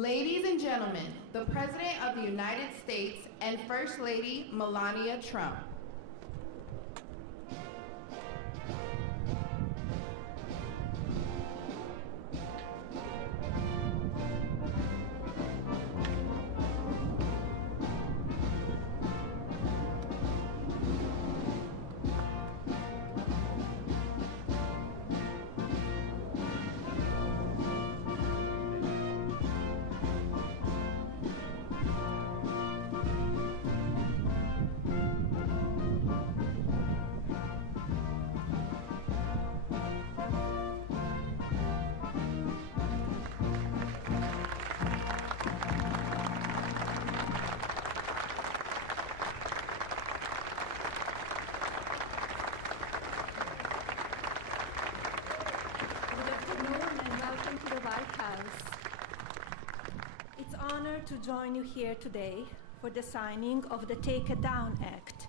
Ladies and gentlemen, the President of the United States and First Lady Melania Trump. It's an honor to join you here today for the signing of the Take It Down Act,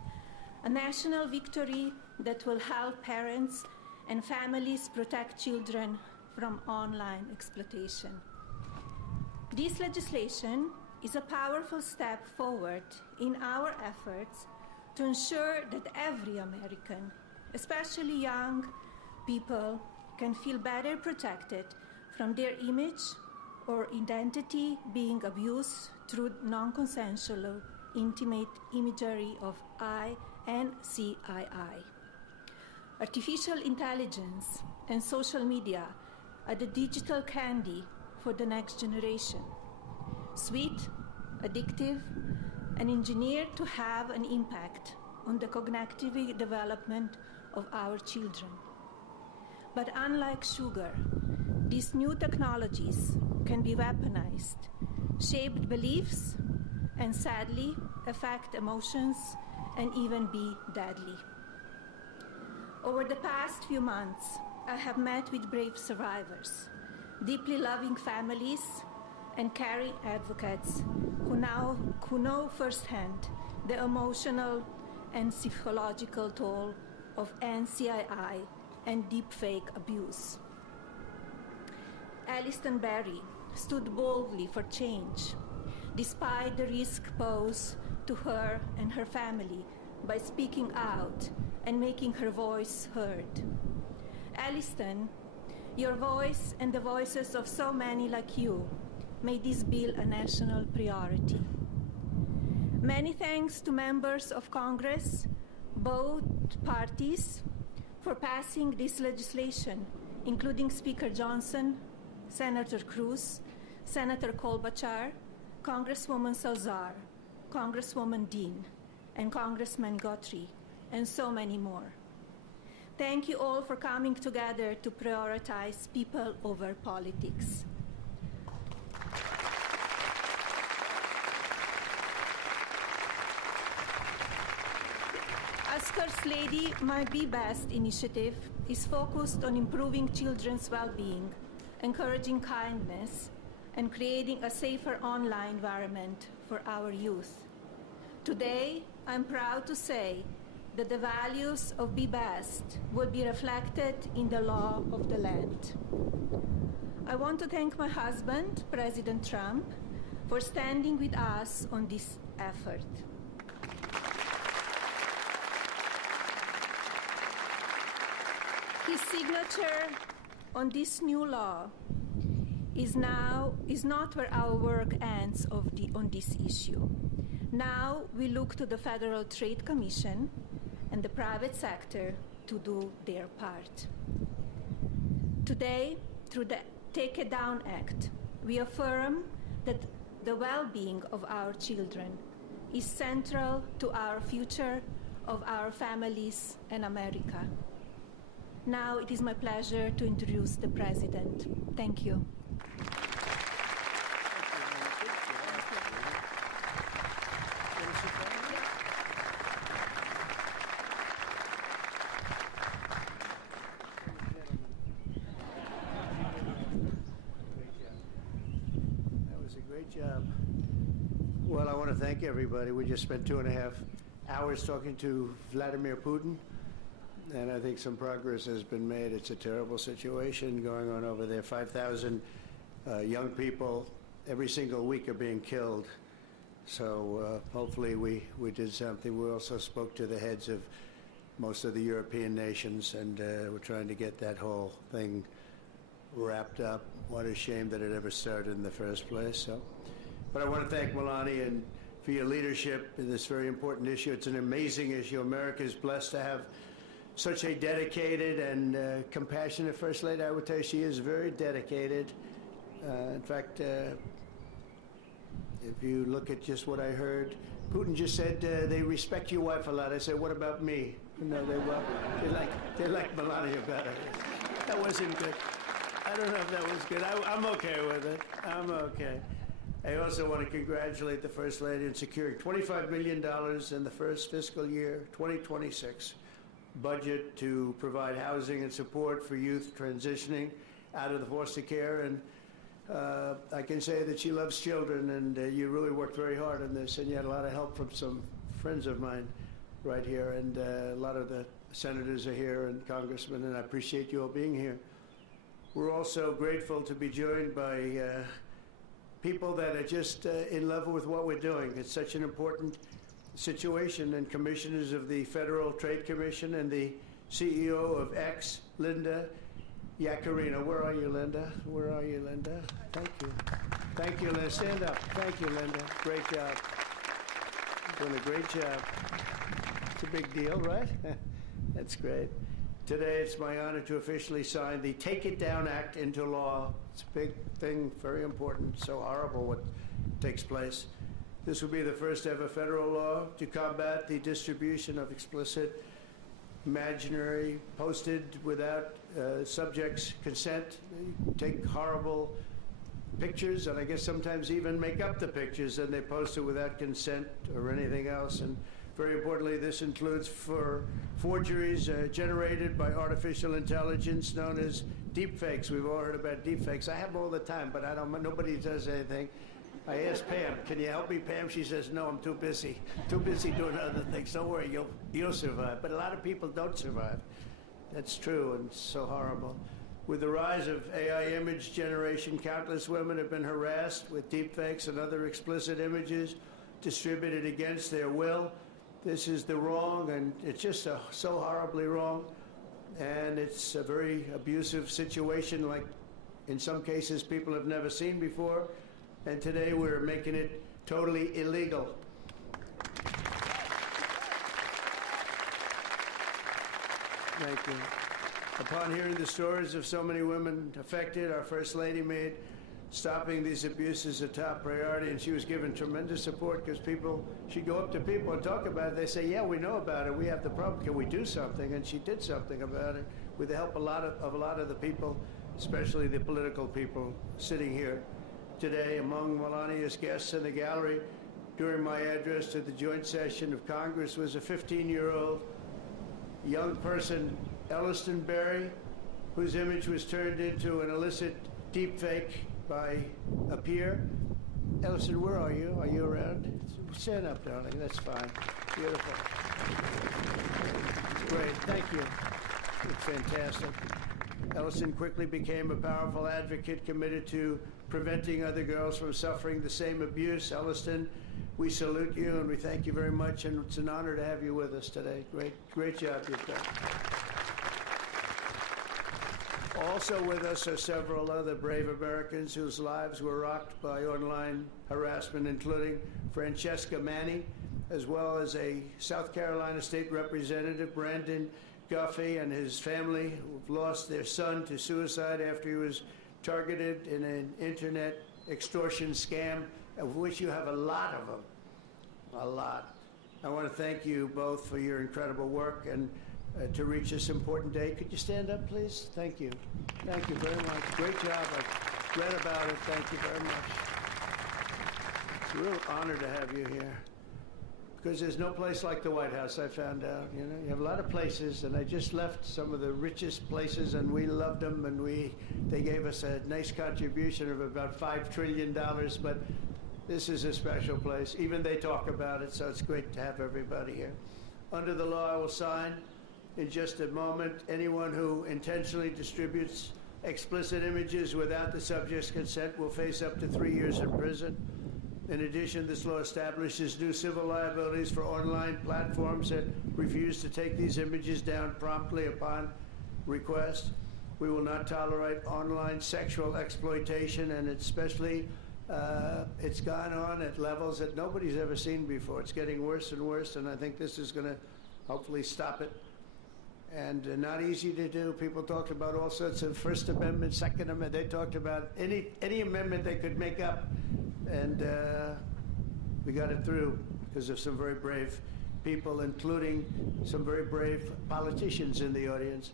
a national victory that will help parents and families protect children from online exploitation. This legislation is a powerful step forward in our efforts to ensure that every American, especially young people, can feel better protected from their image or identity being abused through non-consensual intimate imagery of I and CII. Artificial intelligence and social media are the digital candy for the next generation. Sweet, addictive, and engineered to have an impact on the cognitive development of our children. But unlike sugar, these new technologies can be weaponized, shape beliefs, and sadly affect emotions and even be deadly. Over the past few months, I have met with brave survivors, deeply loving families, and caring advocates who know firsthand the emotional and psychological toll of NCII and deepfake abuse. Alliston Berry stood boldly for change, despite the risk posed to her and her family by speaking out and making her voice heard. Alliston, your voice and the voices of so many like you made this bill a national priority. Many thanks to members of Congress, both parties, for passing this legislation, including Speaker Johnson, Senator Cruz, Senator Klobuchar, Congresswoman Salazar, Congresswoman Dean, and Congressman Guthrie, and so many more. Thank you all for coming together to prioritize people over politics. As First Lady, my Be Best initiative is focused on improving children's well-being, encouraging kindness, and creating a safer online environment for our youth. Today, I'm proud to say that the values of Be Best will be reflected in the law of the land. I want to thank my husband, President Trump, for standing with us on this effort. His signature on this new law is not where our work ends on this issue. Now we look to the Federal Trade Commission and the private sector to do their part. Today, through the Take It Down Act, we affirm that the well-being of our children is central to our future of our families and America. Now it is my pleasure to introduce the President. Thank you. That was a great job. Well, I want to thank everybody. We just spent 2.5 hours talking to Vladimir Putin. And I think some progress has been made. It's a terrible situation going on over there. 5,000 young people every single week are being killed. So hopefully we did something. We also spoke to the heads of most of the European nations, and we're trying to get that whole thing wrapped up. What a shame that it ever started in the first place. So, but I want to thank Melania and for your leadership in this very important issue. It's an amazing issue. America is blessed to have such a dedicated and compassionate First Lady. I would tell you she is very dedicated. In fact, if you look at just what I heard, Putin just said they respect your wife a lot. I said, what about me? No, they like Melania better. That wasn't good. I don't know if that was good. I'm okay with it. I'm okay. I also want to congratulate the First Lady in securing $25 million in the first fiscal year, 2026, budget to provide housing and support for youth transitioning out of the foster care. And I can say that she loves children, and you really worked very hard on this, and you had a lot of help from some friends of mine right here, and a lot of the senators are here and congressmen, and I appreciate you all being here. We're also grateful to be joined by people that are just in love with what we're doing. It's such an important situation, and commissioners of the Federal Trade Commission and the CEO of X, Linda Yaccarino. Where are you, Linda? Where are you, Linda? Thank you. Thank you, Linda. Stand up. Thank you, Linda. Great job. Doing a great job. It's a big deal, right? That's great. Today, it's my honor to officially sign the Take It Down Act into law. It's a big thing, very important, so horrible what takes place. This will be the first ever federal law to combat the distribution of explicit, imaginary, posted without subjects' consent. They take horrible pictures, and I guess sometimes even make up the pictures, and they post it without consent or anything else. And very importantly, this includes for forgeries generated by artificial intelligence known as deepfakes. We've all heard about deepfakes. I have them all the time, but nobody does anything. I asked Pam, can you help me, Pam? She says, no, I'm too busy. Too busy doing other things. Don't worry, you'll survive. But a lot of people don't survive. That's true, and it's so horrible. With the rise of AI image generation, countless women have been harassed with deepfakes and other explicit images distributed against their will. This is the wrong, and it's just so horribly wrong. And it's a very abusive situation, like in some cases people have never seen before. And today we're making it totally illegal. Thank you. Upon hearing the stories of so many women affected, our First Lady made stopping these abuses a top priority, and she was given tremendous support because she'd go up to people and talk about it. They say, yeah, we know about it. We have the problem. Can we do something? And she did something about it with the help of a lot of the people, especially the political people sitting here today. Among Melania's guests in the gallery during my address to the joint session of Congress was a 15-year-old young person, Elliston Berry, whose image was turned into an illicit deepfake by a peer. Elliston, where are you? Are you around? Stand up, darling. That's fine. Beautiful. Great. Thank you. It's fantastic. Elliston quickly became a powerful advocate committed to preventing other girls from suffering the same abuse. Elliston, we salute you and we thank you very much, and it's an honor to have you with us today. Great job you've done. Also with us are several other brave Americans whose lives were rocked by online harassment, including Francesca Manny, as well as a South Carolina State Representative, Brandon Guffey, and his family, who've lost their son to suicide after he was targeted in an internet extortion scam, of which you have a lot of them. A lot. I want to thank you both for your incredible work and to reach this important day. Could you stand up, please? Thank you. Thank you very much. Great job. I've read about it. Thank you very much. It's a real honor to have you here, because there's no place like the White House, I found out. You know, you have a lot of places, and I just left some of the richest places, and we loved them, and they gave us a nice contribution of about $5 trillion, but this is a special place. Even they talk about it, so it's great to have everybody here. Under the law, I will sign in just a moment. Anyone who intentionally distributes explicit images without the subject's consent will face up to 3 years in prison. In addition, this law establishes new civil liabilities for online platforms that refuse to take these images down promptly upon request. We will not tolerate online sexual exploitation, and especially it's gone on at levels that nobody's ever seen before. It's getting worse and worse, and I think this is going to hopefully stop it. And not easy to do. People talked about all sorts of First Amendment, Second Amendment. They talked about any amendment they could make up, and we got it through because of some very brave people, including some very brave politicians in the audience.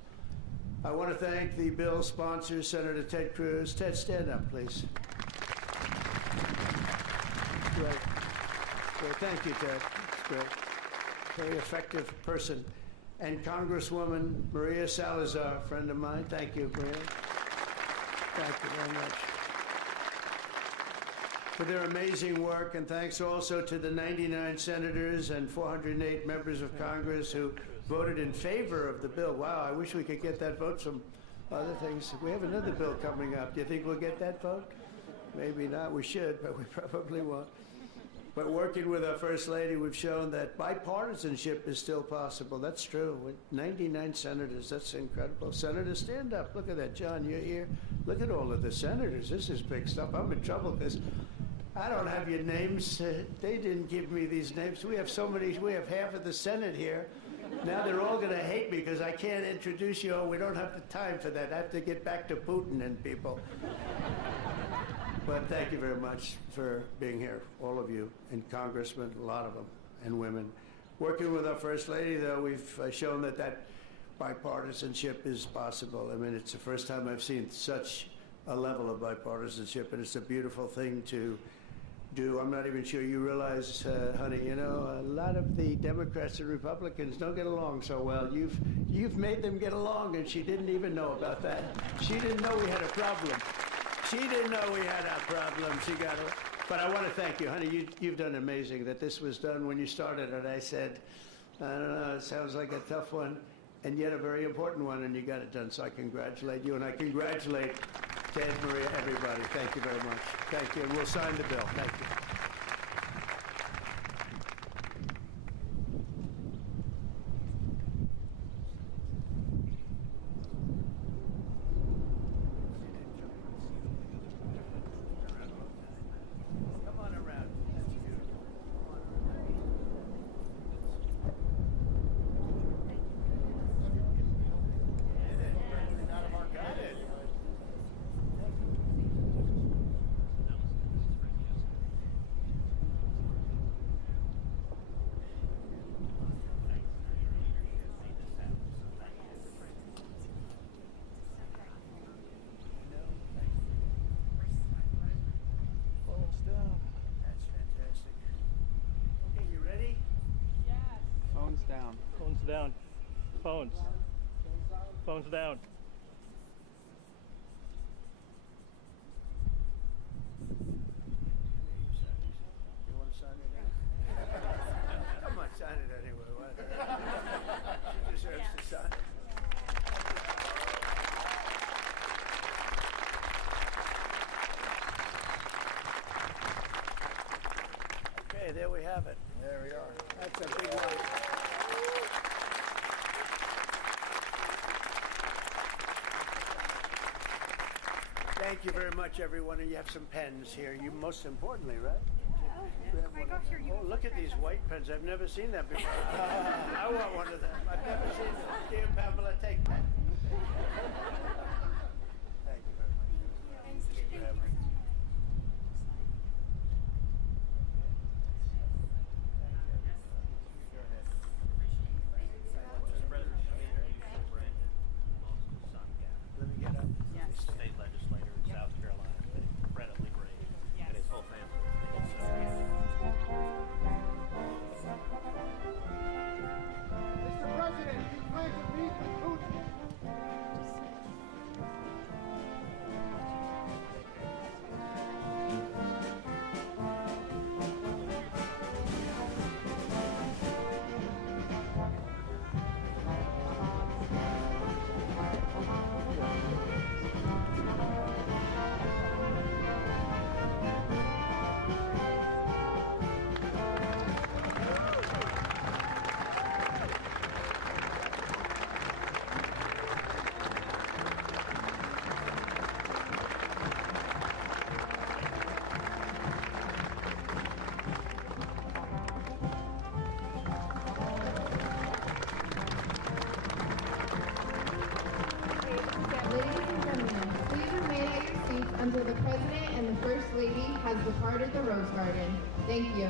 I want to thank the bill's sponsor, Senator Ted Cruz. Ted, stand up, please. Great. Great. Thank you, Ted. That's great. Very effective person. And Congresswoman Maria Salazar, a friend of mine. Thank you, Maria. Thank you very much for their amazing work, and thanks also to the 99 senators and 408 members of Congress who voted in favor of the bill. Wow, I wish we could get that vote from other things. We have another bill coming up. Do you think we'll get that vote? Maybe not. We should, but we probably won't. But working with our First Lady, we've shown that bipartisanship is still possible. That's true. With 99 senators, that's incredible. Senators, stand up. Look at that. John, you're here. Look at all of the senators. This is big stuff. I'm in trouble because I don't have your names. They didn't give me these names. We have so many. We have half of the Senate here. Now they're all going to hate me because I can't introduce you. Oh, we don't have the time for that. I have to get back to Putin and people. But thank you very much for being here, all of you, and congressmen, a lot of them, and women. Working with our First Lady, though, we've shown that bipartisanship is possible. I mean, it's the first time I've seen such a level of bipartisanship, and it's a beautiful thing to do. I'm not even sure you realize, honey, you know, a lot of the Democrats and Republicans don't get along so well. You've made them get along, and she didn't even know about that. She didn't know we had a problem. She didn't know we had a problem. She got it. But I want to thank you, honey. You've done amazing. That this was done when you started it. I said, I don't know, it sounds like a tough one, and yet a very important one, and you got it done. So I congratulate you, and I congratulate Ted, Maria, everybody. Thank you very much. Thank you. And we'll sign the bill. Thank you. Down. Phones. Phones down. You want to sign it? Come on, sign it anyway. She deserves to sign it. Okay, there we have it. There we are. That's a big one. Thank you very much, everyone. And you have some pens here. You most importantly, right? Oh, look at these white pens. I've never seen that before. I want one of them. I've never seen them. Dear Pamela, take that. Thank you very much. Thank you very much. Let me get up. State legislator in South Carolina, incredibly brave, and his whole family. Mr. President, you plan to meet with Putin until the President and the First Lady has departed the Rose Garden. Thank you.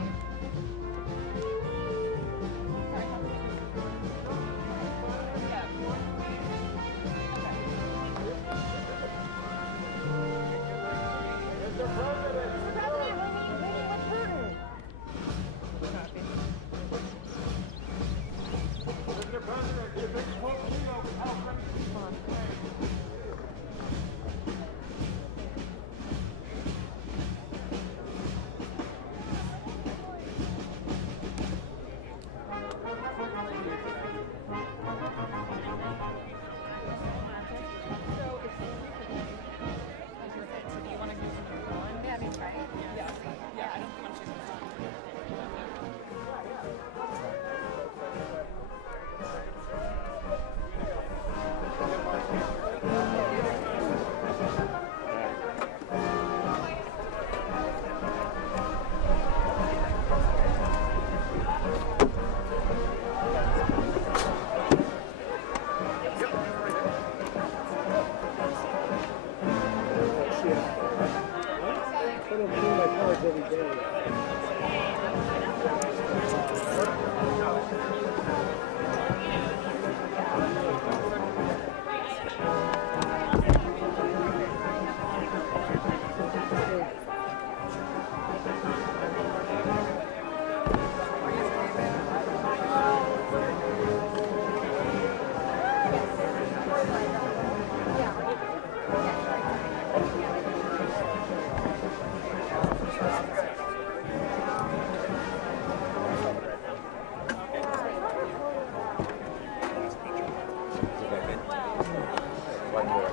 One more.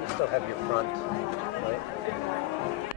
You still have your front, right?